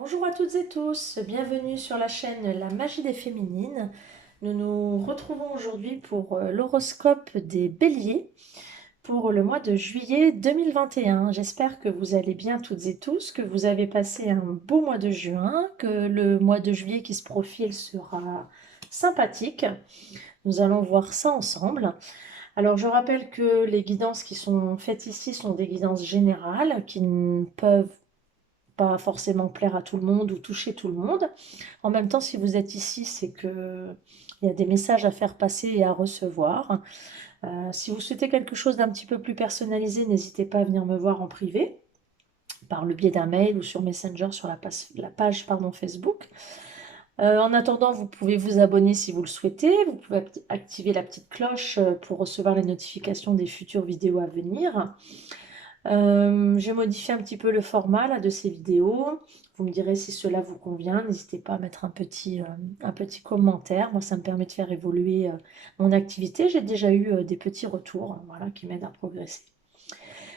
Bonjour à toutes et tous, bienvenue sur la chaîne La Magie des Féminines. Nous nous retrouvons aujourd'hui pour l'horoscope des Béliers pour le mois de juillet 2021. J'espère que vous allez bien toutes et tous, que vous avez passé un beau mois de juin, que le mois de juillet qui se profile sera sympathique. Nous allons voir ça ensemble. Alors je rappelle que les guidances qui sont faites ici sont des guidances générales qui ne peuvent pas forcément plaire à tout le monde ou toucher tout le monde. En même temps, si vous êtes ici, c'est que il y a des messages à faire passer et à recevoir. Si vous souhaitez quelque chose d'un petit peu plus personnalisé, n'hésitez pas à venir me voir en privé, par le biais d'un mail ou sur Messenger sur la page Facebook. En attendant, vous pouvez vous abonner si vous le souhaitez. Vous pouvez activer la petite cloche pour recevoir les notifications des futures vidéos à venir. J'ai modifié un petit peu le format là, de ces vidéos. Vous me direz si cela vous convient. N'hésitez pas à mettre un petit commentaire. Moi, ça me permet de faire évoluer mon activité. J'ai déjà eu des petits retours voilà, qui m'aident à progresser.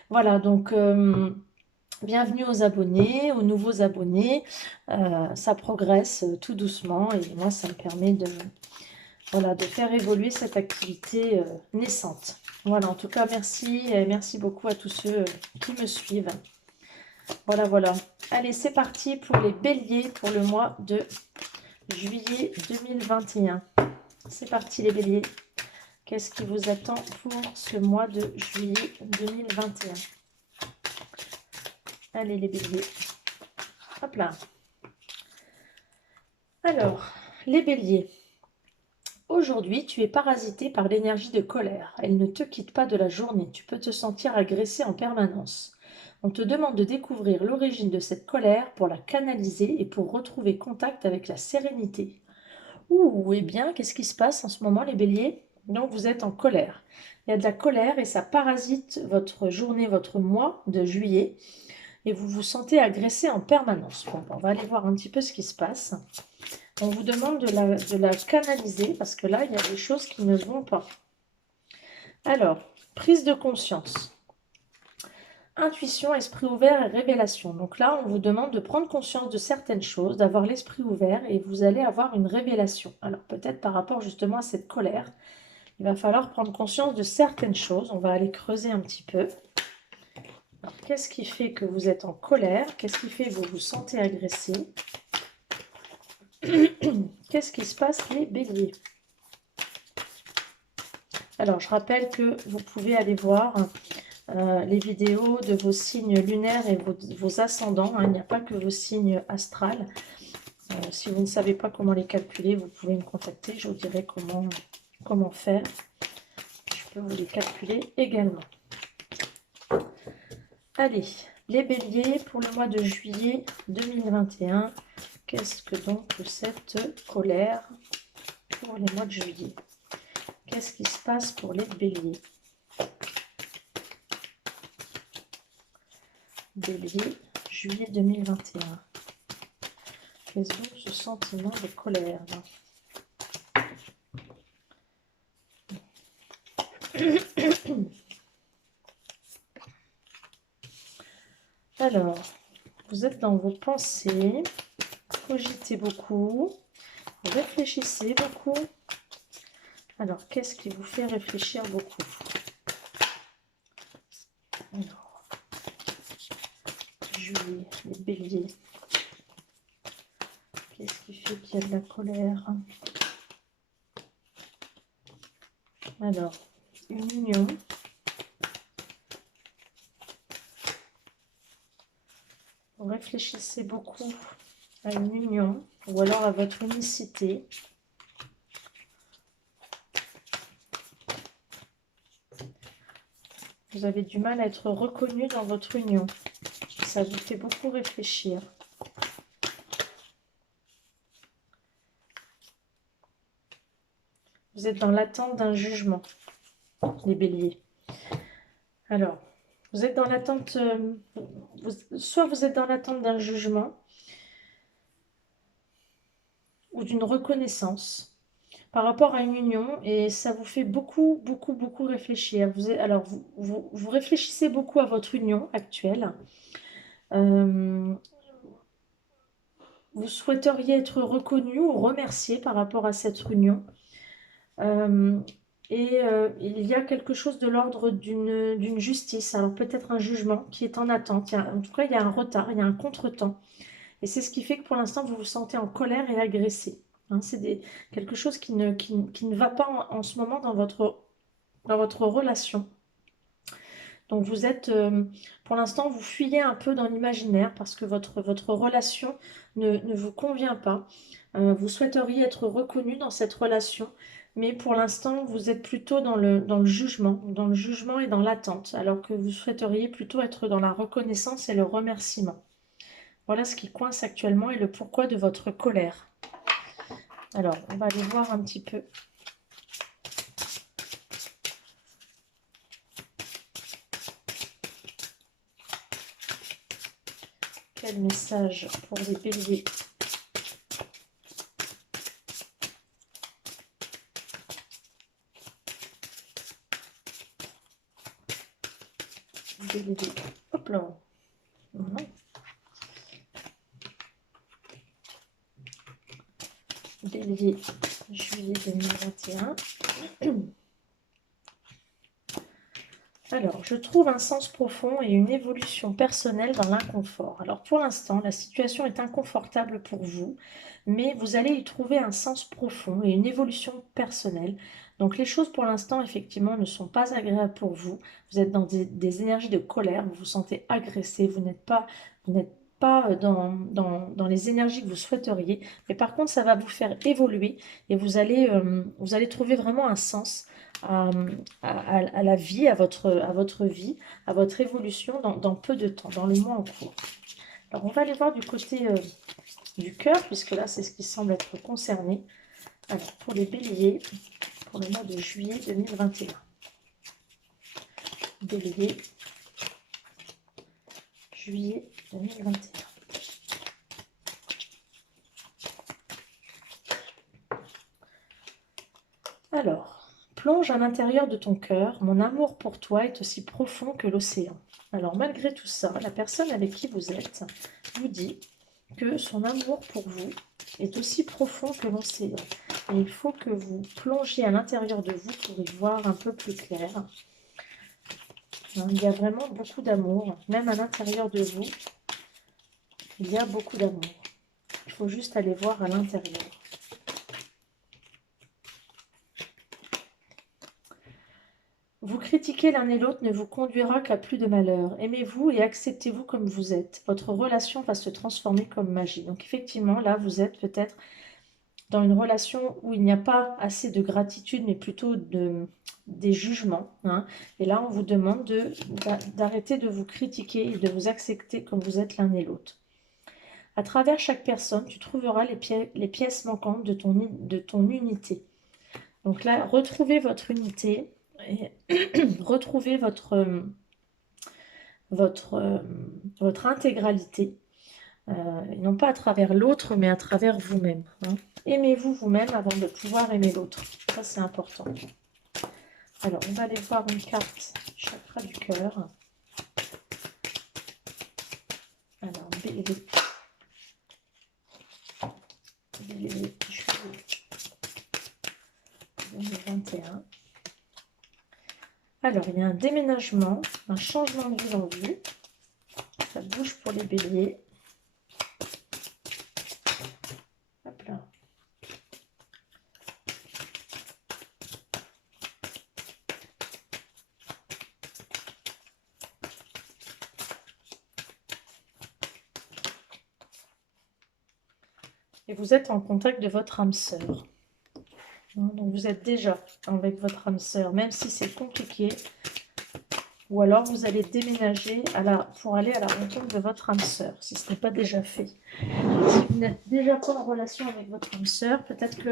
Voilà, donc bienvenue aux abonnés, aux nouveaux abonnés. Ça progresse tout doucement et moi, ça me permet voilà, de faire évoluer cette activité naissante. Voilà, en tout cas, merci et merci beaucoup à tous ceux qui me suivent. Voilà, voilà. Allez, c'est parti pour les béliers pour le mois de juillet 2021. C'est parti les béliers. Qu'est-ce qui vous attend pour ce mois de juillet 2021? Allez les béliers. Hop là. Alors, les béliers. Aujourd'hui, tu es parasité par l'énergie de colère. Elle ne te quitte pas de la journée. Tu peux te sentir agressé en permanence. On te demande de découvrir l'origine de cette colère pour la canaliser et pour retrouver contact avec la sérénité. Ouh, eh bien, qu'est-ce qui se passe en ce moment, les béliers? Donc, vous êtes en colère. Il y a de la colère et ça parasite votre journée, votre mois de juillet. Et vous vous sentez agressé en permanence. Bon, on va aller voir un petit peu ce qui se passe. On vous demande de la canaliser parce que là, il y a des choses qui ne vont pas. Alors, prise de conscience. Intuition, esprit ouvert et révélation. Donc là, on vous demande de prendre conscience de certaines choses, d'avoir l'esprit ouvert et vous allez avoir une révélation. Alors peut-être par rapport justement à cette colère, il va falloir prendre conscience de certaines choses. On va aller creuser un petit peu. Alors, qu'est-ce qui fait que vous êtes en colère? Qu'est-ce qui fait que vous vous sentez agressé? Qu'est-ce qui se passe les béliers? Alors, je rappelle que vous pouvez aller voir les vidéos de vos signes lunaires et vos ascendants. Hein. Il n'y a pas que vos signes astrales. Si vous ne savez pas comment les calculer, vous pouvez me contacter. Je vous dirai comment faire. Je peux vous les calculer également. Allez, les béliers pour le mois de juillet 2021. Qu'est-ce que donc cette colère pour les mois de juillet? Qu'est-ce qui se passe pour les béliers? Bélier, juillet 2021. Qu'est-ce donc ce sentiment de colère? Alors, vous êtes dans vos pensées, cogitez beaucoup, réfléchissez beaucoup. Alors, qu'est-ce qui vous fait réfléchir beaucoup? Alors, juillet, les béliers. Qu'est-ce qui fait qu'il y a de la colère? Alors, une union. Vous réfléchissez beaucoup à une union ou alors à votre unicité. Vous avez du mal à être reconnu dans votre union. Ça vous fait beaucoup réfléchir. Vous êtes dans l'attente d'un jugement, les béliers. Alors, vous êtes dans l'attente, soit vous êtes dans l'attente d'un jugement ou d'une reconnaissance par rapport à une union et ça vous fait beaucoup, beaucoup, beaucoup réfléchir. Alors, vous réfléchissez beaucoup à votre union actuelle. Euh, vous souhaiteriez être reconnu ou remercié par rapport à cette union. Euh, il y a quelque chose de l'ordre d'une justice, alors peut-être un jugement qui est en attente. En tout cas, il y a un retard, il y a un contretemps. Et c'est ce qui fait que pour l'instant, vous vous sentez en colère et agressé. Hein, c'est quelque chose qui ne va pas en ce moment dans votre relation. Donc vous êtes, pour l'instant, vous fuyez un peu dans l'imaginaire parce que votre relation ne vous convient pas. Vous souhaiteriez être reconnu dans cette relation, mais pour l'instant, vous êtes plutôt dans le jugement et dans l'attente, alors que vous souhaiteriez plutôt être dans la reconnaissance et le remerciement. Voilà ce qui coince actuellement et le pourquoi de votre colère. Alors, on va aller voir un petit peu. Quel message pour les béliers? Bélier. Hop là. Voilà. Bélier, juillet 2021. Alors, je trouve un sens profond et une évolution personnelle dans l'inconfort. Alors, pour l'instant, la situation est inconfortable pour vous, mais vous allez y trouver un sens profond et une évolution personnelle. Donc, les choses, pour l'instant, effectivement, ne sont pas agréables pour vous. Vous êtes dans des énergies de colère, vous vous sentez agressé, vous n'êtes pas dans les énergies que vous souhaiteriez. Mais par contre, ça va vous faire évoluer et vous allez trouver vraiment un sens à, à la vie, à votre vie, à votre évolution dans peu de temps, dans le mois en cours. Alors, on va aller voir du côté du cœur, puisque là, c'est ce qui semble être concerné. Alors, pour les béliers, pour le mois de juillet 2021. Bélier, juillet 2021. Alors, plonge à l'intérieur de ton cœur, mon amour pour toi est aussi profond que l'océan. Alors, malgré tout ça, la personne avec qui vous êtes vous dit que son amour pour vous est aussi profond que l'océan. Et il faut que vous plongiez à l'intérieur de vous pour y voir un peu plus clair. Il y a vraiment beaucoup d'amour, même à l'intérieur de vous, il y a beaucoup d'amour. Il faut juste aller voir à l'intérieur. Vous critiquer l'un et l'autre ne vous conduira qu'à plus de malheur. Aimez-vous et acceptez-vous comme vous êtes. Votre relation va se transformer comme magie. Donc effectivement, là, vous êtes peut-être dans une relation où il n'y a pas assez de gratitude, mais plutôt des jugements. Hein. Et là, on vous demande d'arrêter de vous critiquer et de vous accepter comme vous êtes l'un et l'autre. À travers chaque personne, tu trouveras les pièces manquantes de ton unité. Donc là, retrouvez votre unité et retrouvez votre intégralité. Et non pas à travers l'autre, mais à travers vous-même. Hein. Aimez-vous vous-même avant de pouvoir aimer l'autre. Ça, c'est important. Alors, on va aller voir une carte chakra du cœur. Alors, bélier. Bélier, juillet 2021. Alors, il y a un déménagement, un changement de vie en vue. Ça bouge pour les béliers. Hop là. Et vous êtes en contact de votre âme sœur. Donc vous êtes déjà avec votre âme sœur, même si c'est compliqué. Ou alors vous allez déménager pour aller à la rencontre de votre âme sœur, si ce n'est pas déjà fait. Si vous n'êtes déjà pas en relation avec votre âme sœur, peut-être que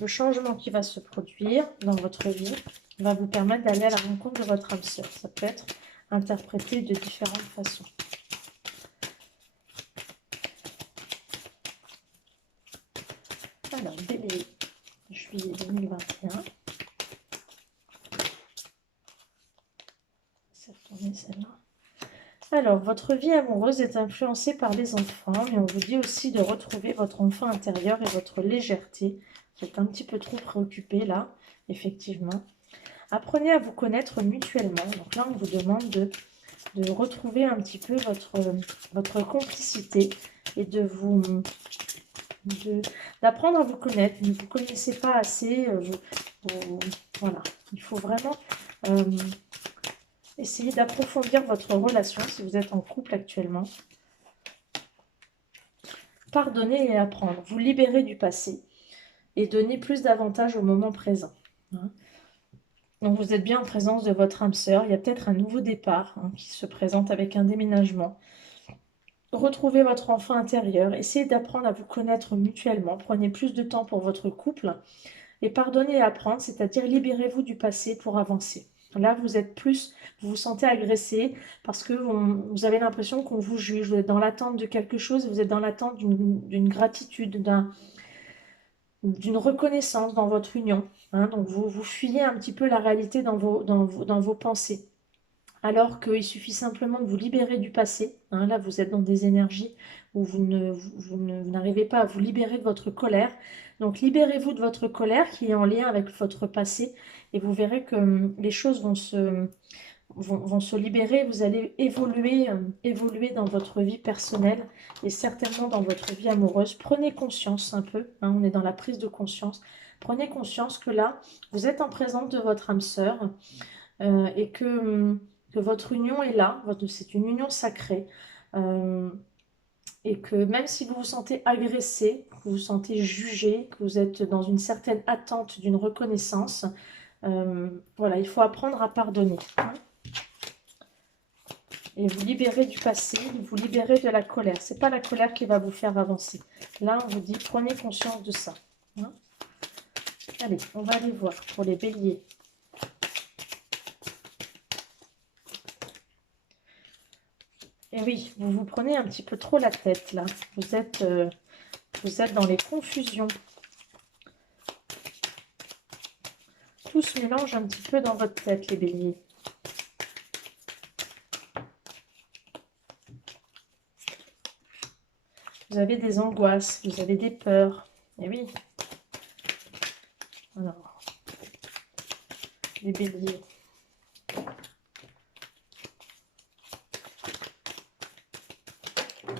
le changement qui va se produire dans votre vie va vous permettre d'aller à la rencontre de votre âme sœur. Ça peut être interprété de différentes façons. Alors, bélier, juillet 2021. C'est retourné celle-là. Alors, votre vie amoureuse est influencée par les enfants, mais on vous dit aussi de retrouver votre enfant intérieur et votre légèreté. Vous êtes un petit peu trop préoccupé là, effectivement. Apprenez à vous connaître mutuellement. Donc là, on vous demande de retrouver un petit peu votre complicité et d'apprendre à vous connaître. Ne vous connaissez pas assez. Voilà. Il faut vraiment essayer d'approfondir votre relation si vous êtes en couple actuellement. Pardonner et apprendre. Vous libérer du passé et donner plus d'avantages au moment présent. Hein. Donc vous êtes bien en présence de votre âme sœur. Il y a peut-être un nouveau départ qui se présente avec un déménagement. Retrouvez votre enfant intérieur. Essayez d'apprendre à vous connaître mutuellement. Prenez plus de temps pour votre couple. Et pardonnez et apprendre, c'est-à-dire libérez-vous du passé pour avancer. Là, vous êtes plus, vous vous sentez agressé parce que vous avez l'impression qu'on vous juge. Vous êtes dans l'attente de quelque chose, vous êtes dans l'attente d'une gratitude, d'une reconnaissance dans votre union. Hein. Donc, vous fuyez un petit peu la réalité dans vos pensées. Alors qu'il suffit simplement de vous libérer du passé. Hein. Là, vous êtes dans des énergies où vous n'arrivez pas à vous libérer de votre colère. Donc, libérez-vous de votre colère qui est en lien avec votre passé et vous verrez que les choses vont se libérer. Vous allez évoluer dans votre vie personnelle et certainement dans votre vie amoureuse. Prenez conscience un peu, hein, on est dans la prise de conscience. Prenez conscience que là, vous êtes en présence de votre âme sœur et que votre union est là. C'est une union sacrée. Et que même si vous vous sentez agressé, que vous vous sentez jugé, que vous êtes dans une certaine attente d'une reconnaissance, voilà, il faut apprendre à pardonner. Hein. Et vous libérer du passé, vous libérer de la colère. Ce n'est pas la colère qui va vous faire avancer. Là, on vous dit, prenez conscience de ça. Hein. Allez, on va aller voir pour les béliers. Et oui, vous vous prenez un petit peu trop la tête, là. Vous êtes dans les confusions. Tout se mélange un petit peu dans votre tête, les béliers. Vous avez des angoisses, vous avez des peurs. Et oui. Alors, les béliers.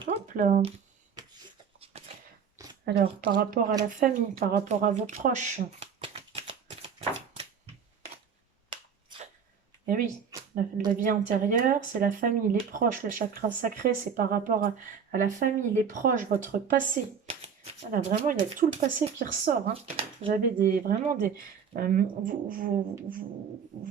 Hop là. Alors, par rapport à la famille, par rapport à vos proches. Et oui, la vie antérieure, c'est la famille, les proches. Le chakra sacré, c'est par rapport à la famille, les proches, votre passé. Voilà, vraiment, il y a tout le passé qui ressort. Hein. Vous avez vraiment des... vous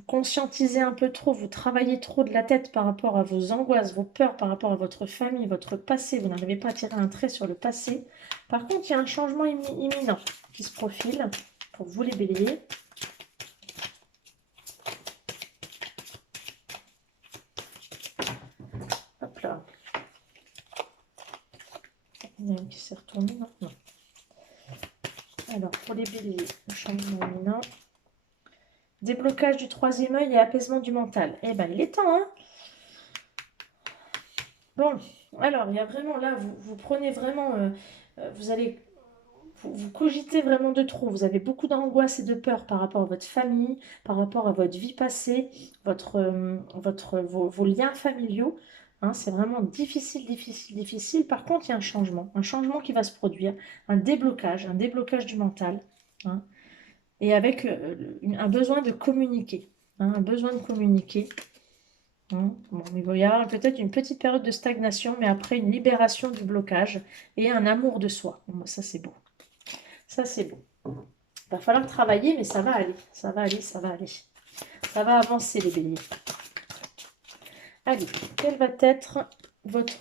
conscientisez un peu trop, vous travaillez trop de la tête par rapport à vos angoisses, vos peurs, par rapport à votre famille, votre passé. Vous n'arrivez pas à tirer un trait sur le passé. Par contre, il y a un changement imminent qui se profile pour vous les béliers. Hop là. Il y en a un qui s'est retourné, non, non. Alors, pour les béliers, le changement imminent. Déblocage du troisième œil et apaisement du mental. Eh bien, il est temps, hein. Bon, alors, il y a vraiment là, vous prenez vraiment, vous cogitez vraiment de trop. Vous avez beaucoup d'angoisse et de peur par rapport à votre famille, par rapport à votre vie passée, vos liens familiaux. Hein, c'est vraiment difficile, difficile, difficile. Par contre, il y a un changement qui va se produire, un déblocage du mental. Hein, et avec un besoin de communiquer. Hein, un besoin de communiquer. Hein, bon, il va y avoir peut-être une petite période de stagnation, mais après une libération du blocage et un amour de soi. Bon, ça, c'est beau. Ça, c'est beau. Il va falloir travailler, mais ça va aller. Ça va aller, ça va aller. Ça va avancer, les béliers. Allez, quelle va être votre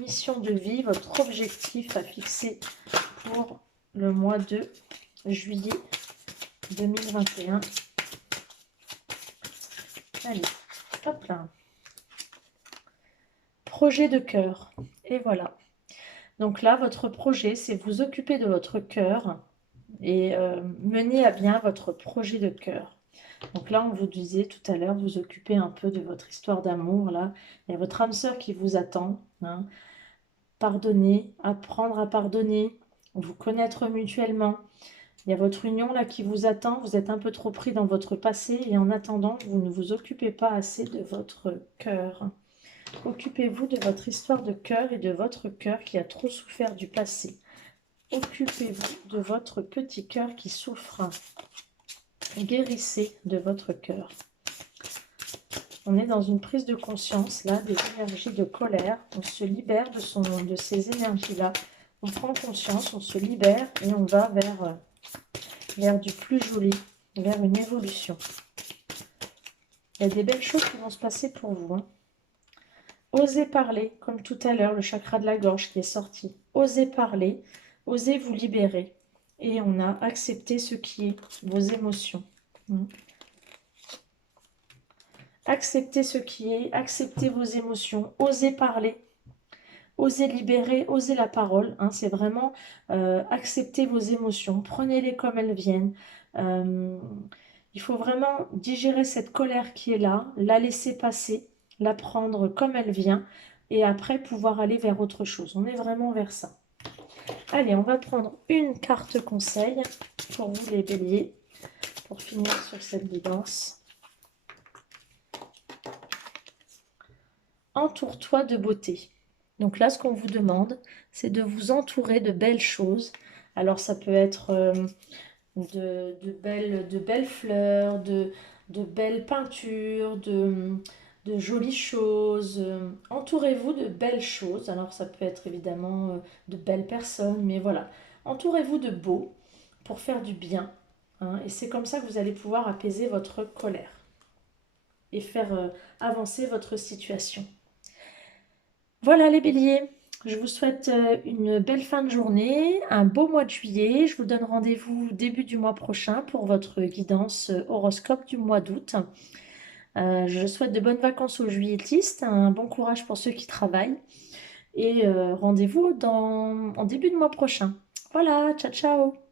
mission de vie, votre objectif à fixer pour le mois de juillet 2021? Allez, hop là. Projet de cœur. Et voilà. Donc là, votre projet, c'est vous occuper de votre cœur et mener à bien votre projet de cœur. Donc là, on vous disait tout à l'heure, vous occupez un peu de votre histoire d'amour, là. Il y a votre âme sœur qui vous attend, hein. Pardonner, apprendre à pardonner, vous connaître mutuellement. Il y a votre union là qui vous attend, vous êtes un peu trop pris dans votre passé et en attendant, vous ne vous occupez pas assez de votre cœur. Occupez-vous de votre histoire de cœur et de votre cœur qui a trop souffert du passé. Occupez-vous de votre petit cœur qui souffre. Guérissez de votre cœur. On est dans une prise de conscience, là, des énergies de colère. On se libère de ces énergies-là. On prend conscience, on se libère et on va vers du plus joli, vers une évolution. Il y a des belles choses qui vont se passer pour vous, hein. Osez parler, comme tout à l'heure, le chakra de la gorge qui est sorti. Osez parler, osez vous libérer. Et on a accepté ce qui est, vos émotions. Acceptez ce qui est, acceptez vos émotions, osez parler, osez libérer, osez la parole. Hein, c'est vraiment accepter vos émotions, prenez-les comme elles viennent. Il faut vraiment digérer cette colère qui est là, la laisser passer, la prendre comme elle vient et après pouvoir aller vers autre chose. On est vraiment vers ça. Allez, on va prendre une carte conseil pour vous les béliers, pour finir sur cette guidance. Entoure-toi de beauté. Donc là, ce qu'on vous demande, c'est de vous entourer de belles choses. Alors, ça peut être de belles fleurs, de belles peintures, de jolies choses. Entourez-vous de belles choses. Alors, ça peut être évidemment de belles personnes, mais voilà. Entourez-vous de beau pour faire du bien. Hein, et c'est comme ça que vous allez pouvoir apaiser votre colère et faire avancer votre situation. Voilà les béliers, je vous souhaite une belle fin de journée, un beau mois de juillet. Je vous donne rendez-vous début du mois prochain pour votre guidance horoscope du mois d'août. Je souhaite de bonnes vacances aux juilletistes, un bon courage pour ceux qui travaillent et rendez-vous en début de mois prochain. Voilà, ciao ciao!